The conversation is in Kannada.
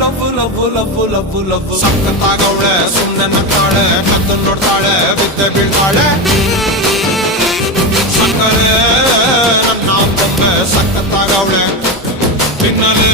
love love love love love ಸಕ್ಕತ್ತಾಗವಳೆ ಸುಮ್ನೆ ನಗ್ತಾಳೆ ಕದ್ದು ನೋಡ್ತಾಳೆ ಬಿದ್ದೆ ಬೀಳ್ತಾಳೆ ಸಕ್ಕರೆ ನನ್ನ ಬೊಮ್ಮೆ ಸಕ್ಕತ್ತಾಗವಳೆ ತಿನ್ನಲೇ